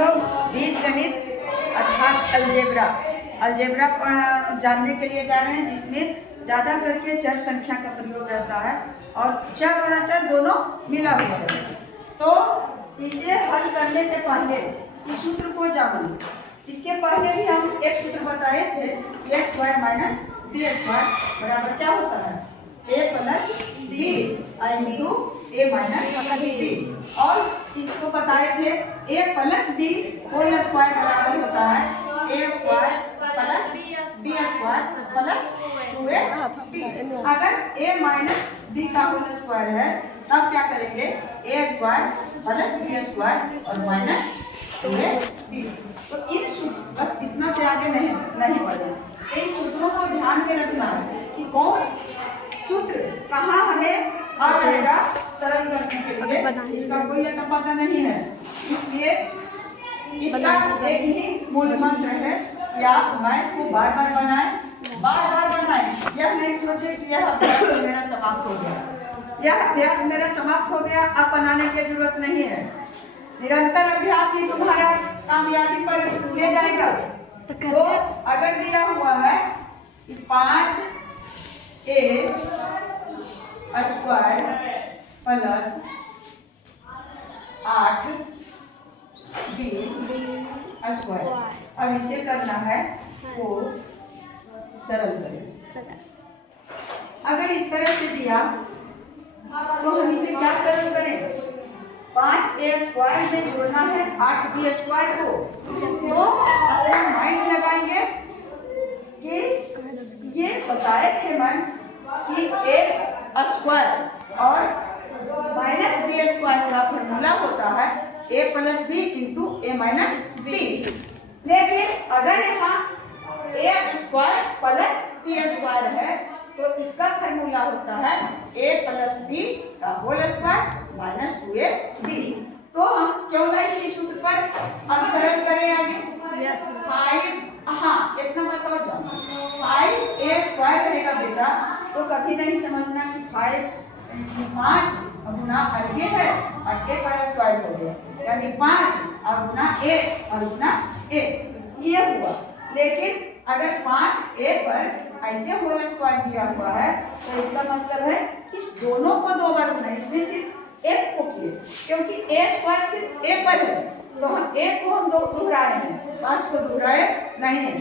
लोग बीजगणित अर्थात अलजेब्रा जानने के लिए जा रहे हैं, जिसमें ज़्यादा करके चर संख्या का प्रयोग रहता है और चर और अचर दोनों मिला हुआ है। तो इसे हल करने के पहले इस सूत्र को जानो। इसके पहले भी हम एक सूत्र बताए थे, a square minus b square बराबर क्या होता है, a plus b into a minus b। और इसको बताए थे a plus b whole square बराबर होता है a square plus b square plus 2ab। अगर a माइनस b का होल स्क्वायर है तब क्या करेंगे, a square plus b square और माइनस 2ab। तो इन सूत्र बस इतना से आगे नहीं बढ़े। इन सूत्रों को ध्यान में रखना है कि कौन सूत्र कहाँ हमें आ जाएगा सरल करने के लिए, इसका कोई अता पता नहीं है। इसलिए इसका एक ही मूल मंत्र है कि आप मैथ को बार बार बनाएं। यह नहीं सोचे कि यह अभ्यास मेरा समाप्त हो गया, यह अभ्यास मेरा समाप्त हो गया, अब बनाने की जरूरत नहीं है। निरंतर अभ्यास ही तुम्हारा कामयाबी पर ले जाएगा। तो अगर दिया हुआ है कि 5a square plus 8b square, अब इसे करना है वो सरल करें। अगर इस तरह से दिया तो हम इसे क्या सरल करें, 5a स्क्वायर में जोड़ना है 8b स्क्वायर को। तो अपना माइंड लगाएंगे कि ये बताए थे मैम कि a स्क्वायर और माइनस b स्क्वायर का फॉर्मूला होता है a plus b into a minus b। लेकिन अगर यहाँ a square plus b square है तो इसका फॉर्मूला होता है a प्लस b का होल स्क्वायर माइनस 2ab। तो हम क्यों ना इसी सूत्र पर अब सरल करें आगे। 5, हाँ इतना बताओ जाओ, 5a स्क्वायर रहेगा बेटा, तो कभी नहीं समझना कि 5 गुना ये है और a का स्क्वायर हो गया, यानी 5 और गुना a और गुना a ये हुआ। लेकिन अगर 5a पर ऐसे होल स्क्वायर दिया हुआ है तो इसका मतलब है इस दोनों को 2 बार गुना, इसमें सिर्फ एक को किए, क्योंकि a स्क्वायर सिर्फ a पर है तो हम a को हम दोहराए हैं, 5 को दोहराए नहीं है।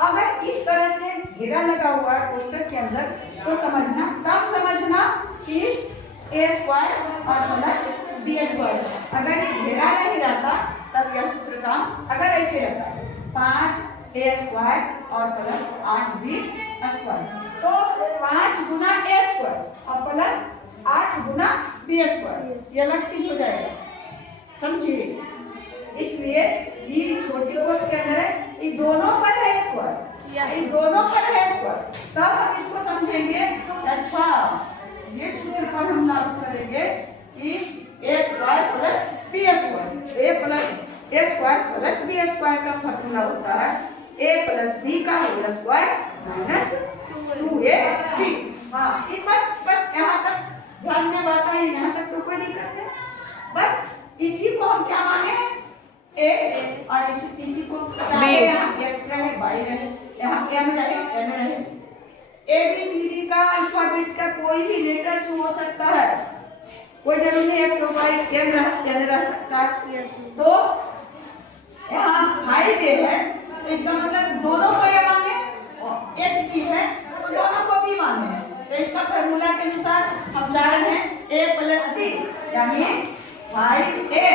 अगर इस तरह से घेरा लगा हुआ है कोष्ठक के अंदर तो समझना, तब समझना कि a स्क्वायर और प्लस b स्क्वायर। अगर घेरा नहीं रहता तब यह सूत्र काम अगर ऐसे रहता है 5a स्क्वायर और प्लस 8b स्क्वायर, तो 5 गुना a स्क्वायर और प्लस 8 गुना b स्क्वायर, ये अलग चीज हो जाएगा, समझिए। इसलिए ये छोटी कोष्ठक के अंदर है, ये दोनों पर है स्क्वायर, ये दोनों पर है स्क्वायर, तब हम इसको समझेंगे। अच्छा ये सूत्र पर हम लागू करेंगे कि a square plus b square, a square plus b square का फॉर्मूला होता है a प्लस b का होल स्क्वायर माइनस 2ab। हाँ ये बस यहाँ तक ध्यान में बात आई, यहाँ तक तो कोई दिक्कत नहीं। बस इसी को हम क्या माने a और इसी को चाहे यहाँ x रहे y रहे, यहाँ m रहे n रहे, ABCD का अल्फाबेट्स का कोई भी लेटर्स हो सकता है, कोई जरूरी नहीं x और y n रह सकता है। तो यहाँ 5a है तो इसका मतलब दोनों को ये माने, और एक b है तो दोनों को भी माने। तो इसका फॉर्मूला के अनुसार हम चाह रहे हैं a प्लस b, यानी 5a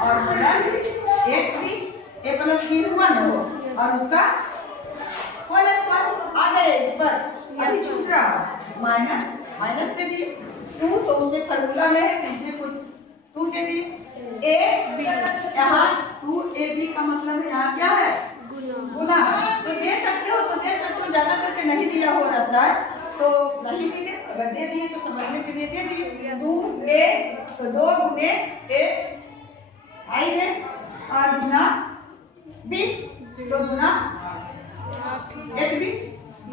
और plus 8b, a plus b हुआ ना हो और उसका होल स्क्वायर आ गए इस पर। अभी छूट रहा माइनस दे दिए 2, तो उसमें फॉर्मूला है इसमें कुछ 2 दे दिए a b, यहाँ 2ab का मतलब है यहाँ क्या है गुना। तो दे सकते हो तो दे सकते हो, ज्यादा करके नहीं दिया हो रहता है तो नहीं भी दे, अगर दे दिए तो समझने के लिए दे दिए 2a, तो 2 गुने a आई है और गुना b, तो गुना 8b।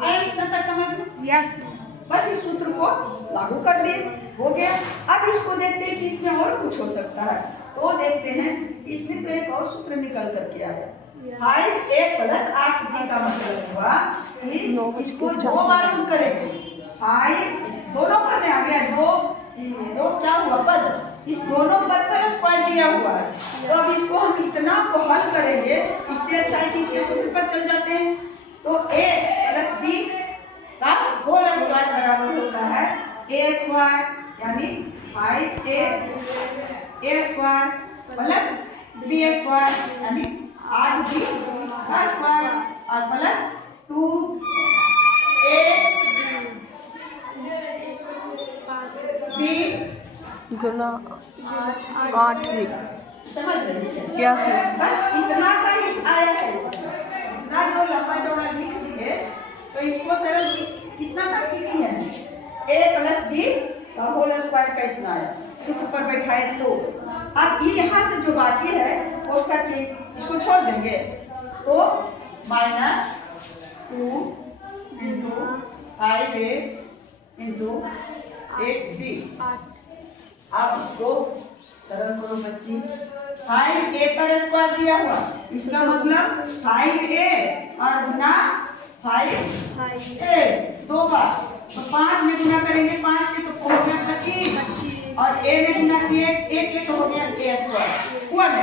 इतना तक समझ में, बस इस सूत्र को लागू कर दिए, हो गया। अब इसको देखते हैं कि इसमें और कुछ हो सकता है। तो देखते हैं कि इसमें तो एक और सूत्र निकल करके आया। 5a प्लस 8b का मतलब हुआ कि इसको 2 बार हम करेंगे। 5 दोनों पद आ गया, दो क्या हुआ पद, इस दोनों पद पर स्क्वायर दिया हुआ है। तो अब इसको हम इतना को हल करेंगे, इससे अच्छा है कि इसके सूत्र पर चल जाते हैं। तो a प्लस b का होल स्क्वायर बराबर होता है a स्क्वायर, यानी 5a square plus b square यानी 8b का स्क्वायर और प्लस 2a गुना 8b। समझ रहे क्या सर? बस इतना का ही आया है। इतना जो लंबा चौड़ा लिख दिए तो इसको सरल कितना तक ठीक है, a प्लस b का होल स्क्वायर का इतना आया, सूत्र पर बैठाए तो। अब ये यहाँ से जो बाकी है वो करके इसको छोड़ देंगे तो -2 इंटू 5a इंटू 8b। अब इसको सरल करो बच्ची। 5a पर स्क्वायर दिया हुआ, इसका मतलब 5a और गुना 5a 2 बार, तो 5 में गुना करेंगे, 5 के तो हो गया 25 और a में गुना किए 1 के तो हो गया a स्क्वायर हुआ ना।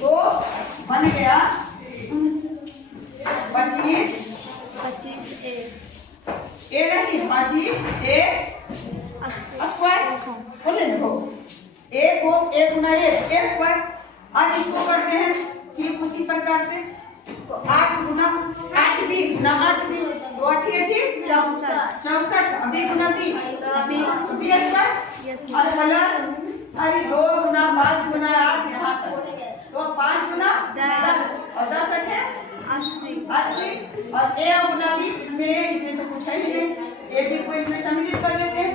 तो बन गया 25a नहीं 25a स्क्वायर बोले ना, a को a गुना a स्क्वायर। अब इसको करते हैं ठीक उसी प्रकार से, तो 8 गुना 8b गुना 8b तो 8 64 b गुना b स्क्वायर और प्लस अरे 2 गुना 5 गुना 8 यहाँ तक, तो 5 गुना 10 और 10 है 80 और a गुना b, इसमें तो कुछ है ही नहीं, a b को इसमें सम्मिलित कर लेते हैं,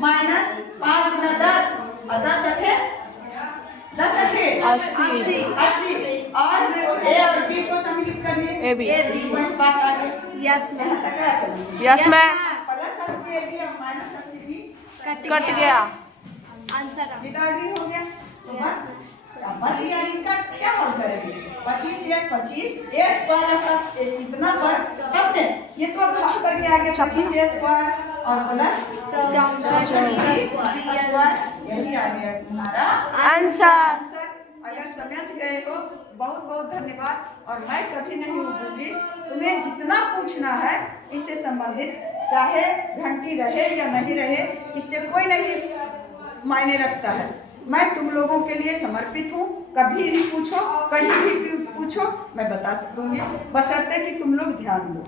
-5 गुना 10 और 10 है 80 और a और b को सम्मिलित करने बात आ गई। Yes ma'am. Plus 80 a b और -80 b कट गया, आंसर हो गया। तो बस अब बच गया, इसका क्या हल करेंगे, 25 a स्क्वायर का इतना पर तब ने ये तो अब हल करके आ गया 25 a स्क्वायर और प्लस 64 यही आ गया तुम्हारा आंसर। अगर समझ गए हो बहुत बहुत धन्यवाद। और मैं कभी नहीं भूलूंगी, तुम्हें जितना पूछना है इससे संबंधित, चाहे घंटी रहे या नहीं रहे, इससे कोई नहीं मायने रखता है। मैं तुम लोगों के लिए समर्पित हूँ, कभी भी पूछो कहीं भी पूछो मैं बता सकूंगी, बशर्ते कि तुम लोग ध्यान दो।